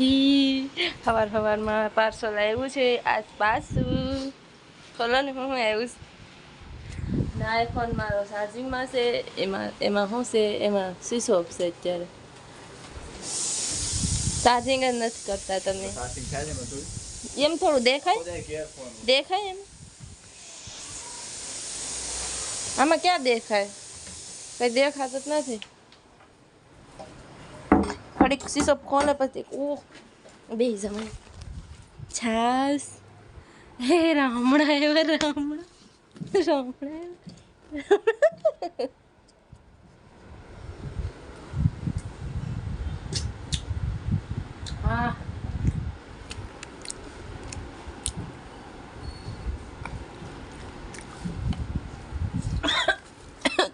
સવારમાં પાર્સલ આવ્યું છે આજ પાછું ખોલો ને હું આવ્યું ને આઈફોન મારો ચાર્જિંગમાં છે એમાં શું છે એમાં સ્વિચ ઓફ છે અત્યારે ચાર્જિંગ જ નથી કરતા તમે એમ થોડું દેખાય એમ આમાં ક્યાં દેખાય કઈ દેખાતું જ નથી ઘડીક શીશો ખોલે પછી બે જમાય છાસ હે રામડા એવા રામડા હા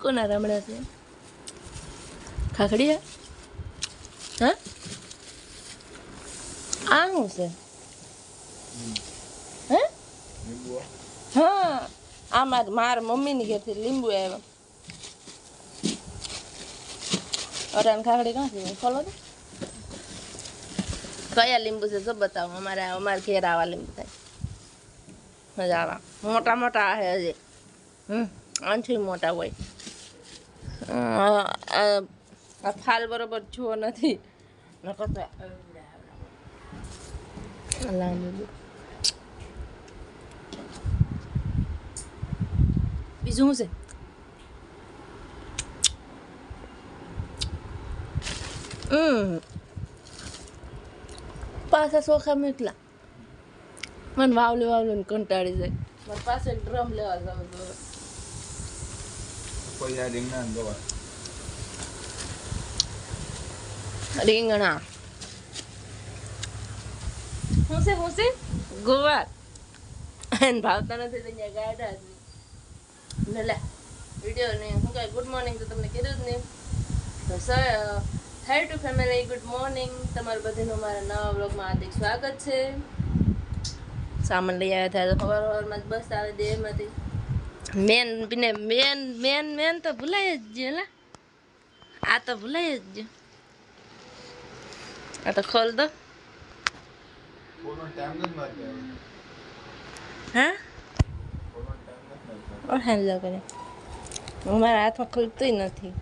કોના રામડા છે ખાખડીયા હા આ શું છે હે હા આ મારા મમ્મીની ઘેરથી લીંબુ આવ્યા અરે ખાખડી ક્યાં છે ખોલો તો કયા લીંબુ છે જો બતાવો અમારે ઘેર આવા લીંબુ થાય મજા આવા મોટા મોટા છે હજી આનથી મોટા હોય આ ફાલ બરોબર જો નથી બીજું શું છે પાછા ચોખા મીઠલા મને વાવલું કંટાળી જાય મારે પાસે ડ્રમ લેવા જવું રીંગણા શું છે ગોવાર એને ભાવતા નથી તો અહીંયા ગાડા ને લે વિડીયો ને શું કહે ગુડ મોર્નિંગ તો તમને કીધું જ નહીં તો હાય ટુ ફેમિલી ગુડ મોર્નિંગ તમારું બધાનું મારા નવા વ્લોગમાં હાર્દિક સ્વાગત છે સામાન લઈ આવ્યા હતા સવારમાં જ બસ આવે દે એમાંથી મેન તો ભૂલાય જ ગયો લા આ તો ભૂલાય જ ગયો આ તો ખોલ દો હા ઓળખાણ કરે મારા હાથમાં ખુલતું નથી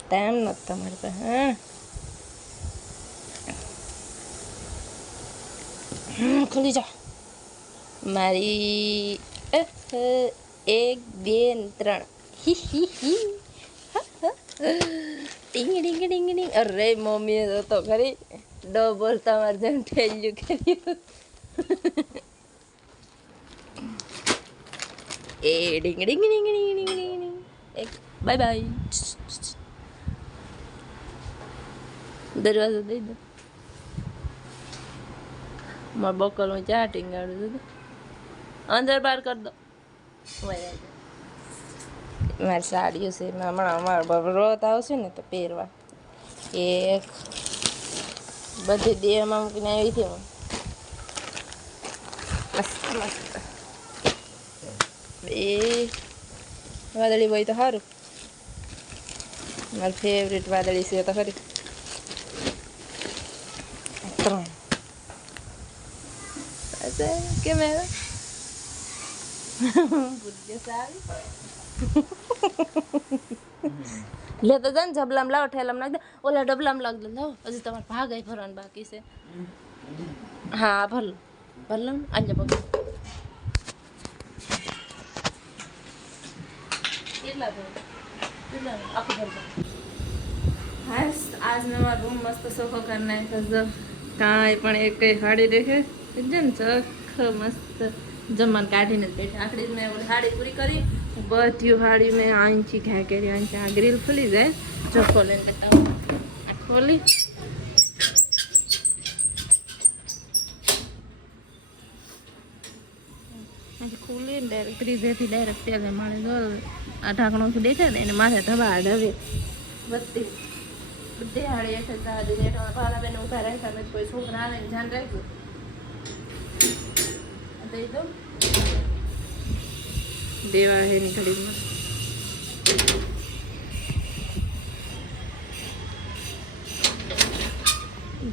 ટાઈમ નથી તમારી પાસે હા ખુલી જા મારી 1 2 3 ટીંગ ડીંગ ડીંગ ડીંગ અરે મમ્મીએ તો ખરી ડબલ તમારે જેમ ઠેલ્યું કર્યું એ ડીંગ ડીંગ ડીંગ ડીંગ ડીંગ ડીંગ એક બાય બાય દરવાજો દઈ દો મારા બકલ હું ચા ટીંગાડું છું અંદર બહાર કરી દો મારી સાડીઓ છે હમણાં અમારા વ્રત આવશે ને તો પહેરવા એક બધી દેહમાં મૂકીને આવી હતી મસ્ત મસ્ત બે વાદળી હોય તો સારું મારી ફેવરેટ વાદળી છે તો ખરી 3 કેમ લે તો જાને જબલામ લાવો ઠેલામ નાખ દે ઓલા ડબલામ લાગ દે લાવો હજી તમારે ભાગાઈ ભરવાનું બાકી છે હા ભરલો આજે પગ હાસ આજ નવા રૂમ મસ્ત સોફો કરી નાખ્યો કાંઈ પણ એક કઈ સાડી દેખે ને ચખ મસ્ત જમવાનું કાઢીને જ બેઠા આખડી મેં સાડી પૂરી કરી બધી સાડી મેં આંચી ઘા કરી આંચી આ ગ્રીલ ખુલી જાય જો ખોલે આ ખોલી ખુલી ડાયરેક્ટ ત્રીજેથી ડાયરેક્ટ તેલે માણે જો આ ઢાંકણું દેખાય ને એને માથે ધબા ઢવે બધી હાડી હેઠળ દાદી હેઠળ ભાલાબેન ઊભા રાખ્યા કોઈ છોકરા આવે ને ધ્યાન રાખ્યું દઈ દો દેવા હે ની ઘડીમાં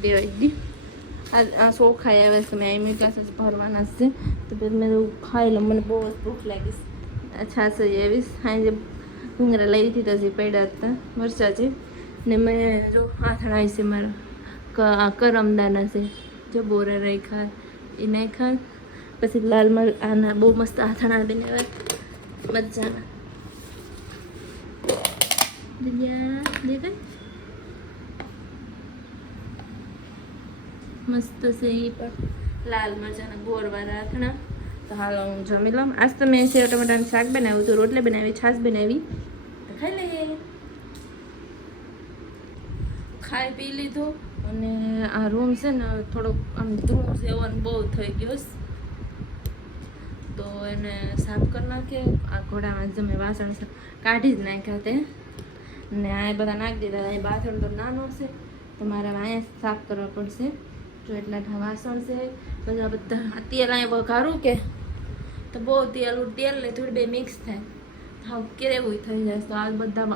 દેવાઈ દી આ ચોખા આવે છે મેં એમ ક્લાસ ભરવાના છે તો પછી મેં ખાઈ લઉં મને બહુ જ ભૂખ લાગી છાસ આવીશ સાંજે ભૂંગરા લઈ હતી તો હજી પડ્યા હતા મરચા છે ને મેં જો આથણા છે મારા કરમદાના છે જો બોરા રાખ્યા એ નાખ્યા પછી લાલ આના બહુ મસ્ત આથણા બનાવ્યા મજાના દેખાય મસ્ત છે એ પણ લાલ મરચાના ગોળવાળા આથણા તો હાલ હું જમી લઉં આજ તો મેં સેવ ટમાટાનું શાક બનાવ્યું હતું રોટલી બનાવી છાશ બનાવી તો ખાઈ લઈએ ખાઈ પી લીધું અને આ રૂમ છે ને થોડોક આમ ધૂળ સેવન બહુ થઈ ગયો તો એને સાફ કરી નાખીએ આ ઘોડામાં જમે વાસણ કાઢી જ નાખ્યા તે ને આ બધા નાખી દીધા અહીં બાથરૂમ તો નાનો છે તો મારે અહીંયા સાફ કરવા પડશે જો એટલા વાસણ છે પછી આ બધા તેલ અહીંયા વઘારું કે તો બહુ તેલ ને થોડી બે મિક્સ થાય હાવ કેવું થઈ જાય તો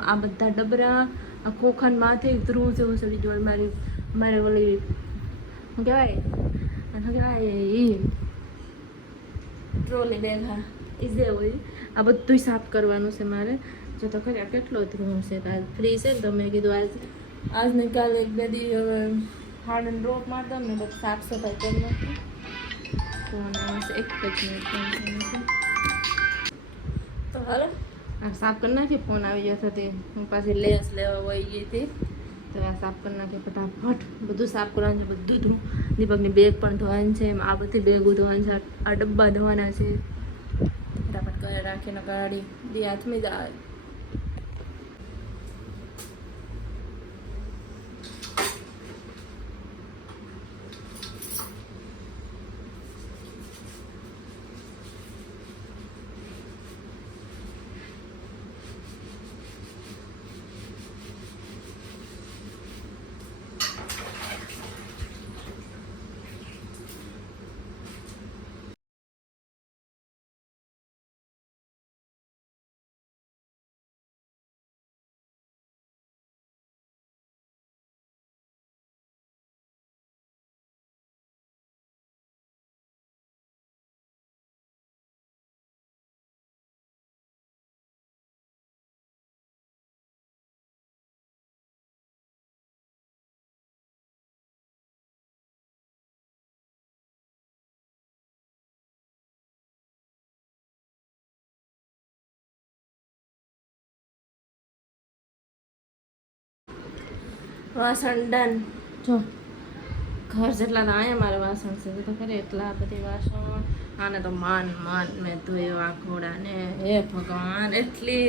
આ બધા ડબરા આ ખોખાન માથે ધ્રુવ જેવું સડી જોડ મારે ઓલી શું કહેવાય એ ટ્રોલી બેગ હા એ જે હોય આ બધું સાફ કરવાનું છે મારે જો તો ખરી કેટલો ધ્રુવ છે આજ ફ્રી છે ને તો મેં કીધું આજ ને કાલે એક બે દી હાડ એન્ડ ડ્રોપ મારતા ને બધું સાફ સફાઈ કરી નાખી ફોન આવશે એક જ મિનિટ તો હાલો આ સાફ કરી નાખી ફોન આવી ગયો હતી હું પાછી લેસ લેવા વહી ગઈ હતી તો આ સાફ કરી નાખી ફટાફટ બધું સાફ કરવાનું છે બધું ધોવું દીપકની બેગ પણ ધોવાની છે આ બધી બેગો ધોવાની છે આ ડબ્બા ધોવાના છે ફટાફટ કરે રાખીને કાઢી દી હાથમાં જ આવે વાસણ ડન જો ઘર જેટલા તો અહીંયા મારે વાસણ છે તો ખરે એટલા બધી વાસણ આને તો માન મેં ધોયો આ ઘોડાને હે ભગવાન એટલી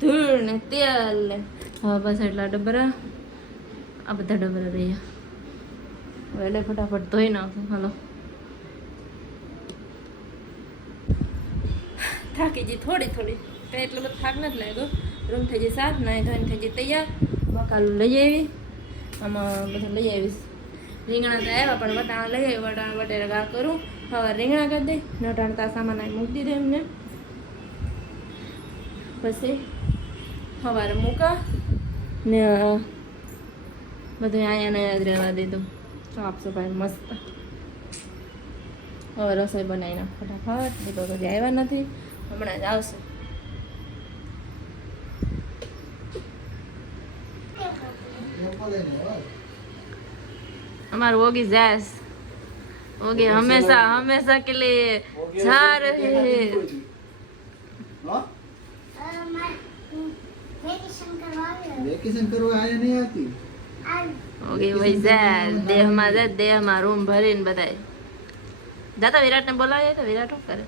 ધૂળ ને તેલ ને હવે બસ એટલા ડબરા આ બધા ડબરા રહ્યા હવે એટલે ફટાફટ ધોઈ નાખું હાલો થાકી જઈ થોડી કંઈ એટલો બધો થાક નથી લાગ્યો રૂમ થઈ જઈ સાફ નાઈ ધોઈને થઈ જઈ તૈયાર બકાલું લઈ આવી આમાં બધું લઈ આવીશ રીંગણા તો આવ્યા પણ વટાણા લઈ આવી વટાણા વટેરા ગા કરું હવે રીંગણા કરી દઈ નટાણતા સામાન આવી મૂકી દીધે એમને પછી સવારે મૂકા ને બધું અહીંયા જ રહેવા દીધું સાફ સફાઈ મસ્ત હવે રસોઈ બનાવીને ફટાફટ દીપક હજી આવ્યા નથી હમણાં જ આવશે हमारे ओगी जैस ओगी हमेशा के लिए जा रहे हैं वेकेशन करवा आया नहीं आती ओगी वही जैस देह में रूम भरीने बताए जाता विराट ने बोलावे तो विराट શું કરે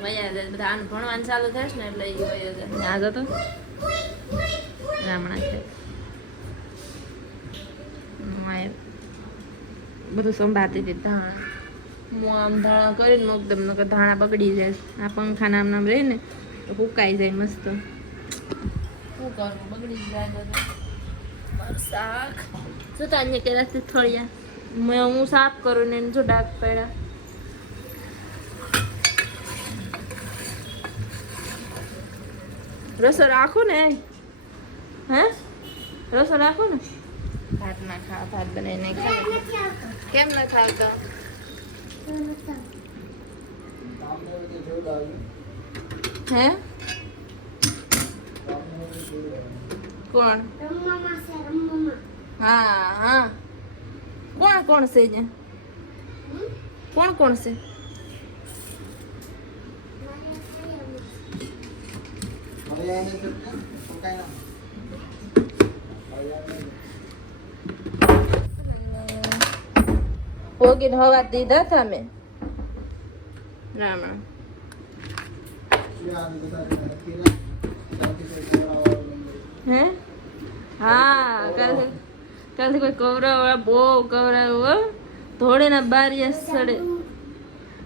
વયા બધા આનું ભણવાનું ચાલુ થશે ને એટલે વયો જાય આ જતો રામણા છે બધું સંભાળતી હતી ધાણા હું આમ ધાણા કરીને મૂક દમ નકર ધાણા બગડી જાય આ પંખા નામ રહે ને તો ફૂંકાઈ જાય મસ્ત શું કરવું બગડી જાય બધું શાક જોતા અહીંયા કે રસ્તે થોડિયા હું સાફ કરું ને જો ડાક પડ્યા રસો રાખો ને હે રસો રાખો ને ભાત ના ખાવા, ભાત બનાવીને ખાવા. કેમ ન ખાવતો? હે કોણ? હા હા કોણ કોણ છે અહીંયા? કોણ કોણ છે? પોગીને હવા દીધા હતા મેં. રામ રામ. હે હા કાલથી કોઈ કવરાવાળા બહુ કવરાવ્યો ધોળીના બારિયા સડે.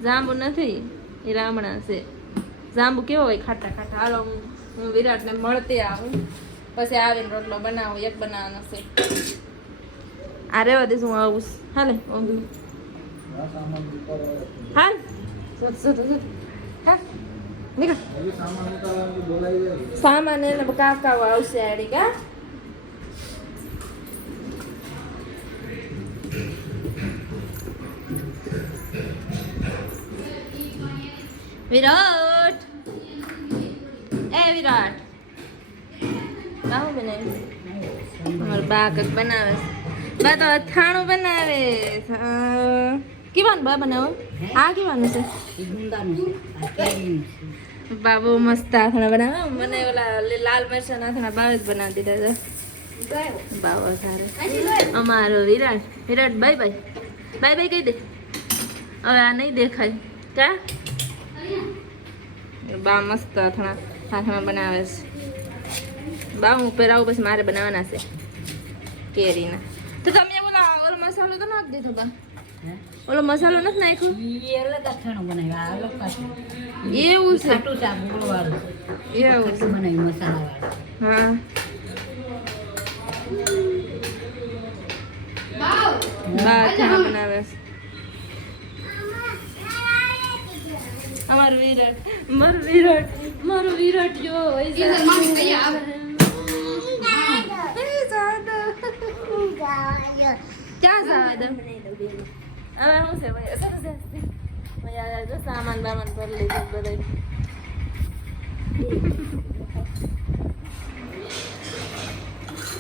જાંબુ નથી એ રામણા છે. જાંબુ કેવો હોય ખાટા ખાટા. હાલો હું વિરાટને મળતી આવું, પછી આવીને રોટલો બનાવું. એક બનાવવાનો છે. આ રેવા દઈશ, હું આવું. હાલે ઊંઘી હાલ હા નીકળ. સામાન એને કાકાઓ આવશે આડી કા. વિરાટ એ વિરાટ કાહું બનાવે? અમારે બા કંઈક બનાવે છે. બા તો અથાણું બનાવે. કેવાનું બા બનાવો? આ કેવાનું છે? બા બહુ મસ્ત અથાણા બનાવે. મને ઓલા લાલ મરચાં અથાણા બા જ બનાવી દીધા છે. બા વધારે. અમારો વિરાટ વિરાટ બાય બાય બાય બાય કહી દે. હવે આ નહીં દેખાય કા. બા મસ્ત અથાણા બનાવે છે. બા હું પહેરાવું પછી મારે બનાવવાના છે કેરીના. તો તમે ઓલો મસાલો તો નાખી દીધો બા? ઓલો મસાલો નથી નાખ્યો? એવું છે? એવું છે હા. બા અથાણા બનાવે છે. મારું વિરાટ જો ક્યાં જવા દો હવે. શું છે ભાઈ? સામાન બામાન ભરી લીધું બધું.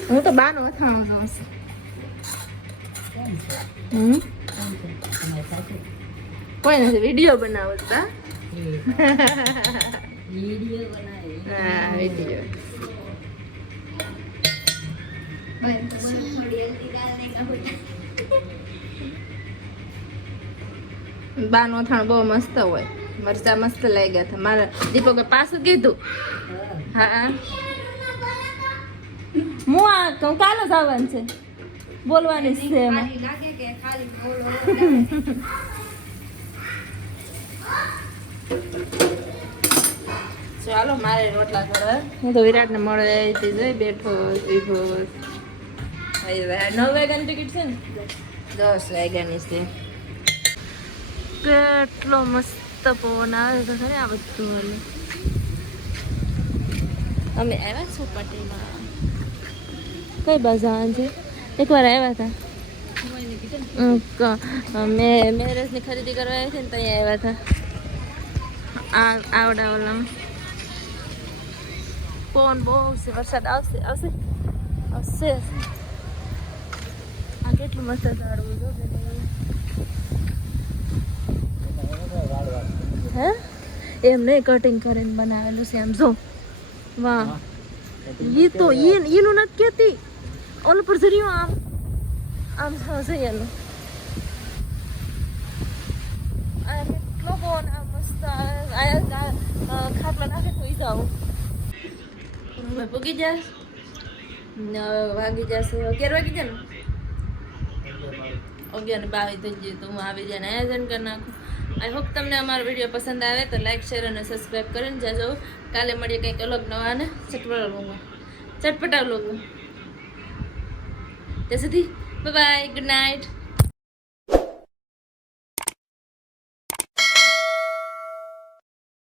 હું તો બાનું અથાણું જોઉં છું. કોઈ નથી વિડીયો બનાવો તા. હા વિડીયો. બાનું અથાણું બહુ મસ્ત હોય. મરચા મસ્ત લાગ્યા હતા. મારા દીપકે પાછું કીધું. હા હું આ કાલે જ આવવાનું છે. બોલવાની છે એમાં. ચાલો મારે રોટલા કરવા. હું તો વિરાટને મળે જઈ બેઠો ઉભો. 9 વાગ્યાની ટિકિટ છે ને? 10 વાગ્યાની છે. કેટલો મસ્ત પવન આવે તો ખરે. આ બધું હાલે. અમે આવ્યા છો પટેલમાં. કઈ બાજુ આવવાનું છે? એકવાર આવ્યા હતા. મેં મેરેજની ખરીદી કરવા આવી હતી ને ત્યાં આવ્યા હતા. આવડા ઓલામાં પવન બહુ છે. વરસાદ આવશે આવશે આવશે. આ કેટલું મસ્ત ઝાડવું જો. હે એમ નહીં, કટિંગ કરીને બનાવેલું છે એમ જો. વાહ ઈ તો ઈનું નથી કહેતી. ઓલું પર જર્યું આમ આમ હશે એનું. આ કેટલો પવન આ મસ્ત. ખાટલો નાખે તો જાઉં. હવે પૂગી જાસ. વાગી જશે 11 વાગી જાય ને. 11:22 થઈ જાય તો હું આવી જાય ને આયોજન કરી નાખું. આઈ હોપ તમને અમારો વિડીયો પસંદ આવે તો લાઈક શેર અને સબસ્ક્રાઈબ કરીને જાજો. કાલે મળીએ કંઈક અલગ નવા અને ચટપટા વ્લોગમાં. ત્યાં સુધી બાય બાય, ગુડ નાઇટ.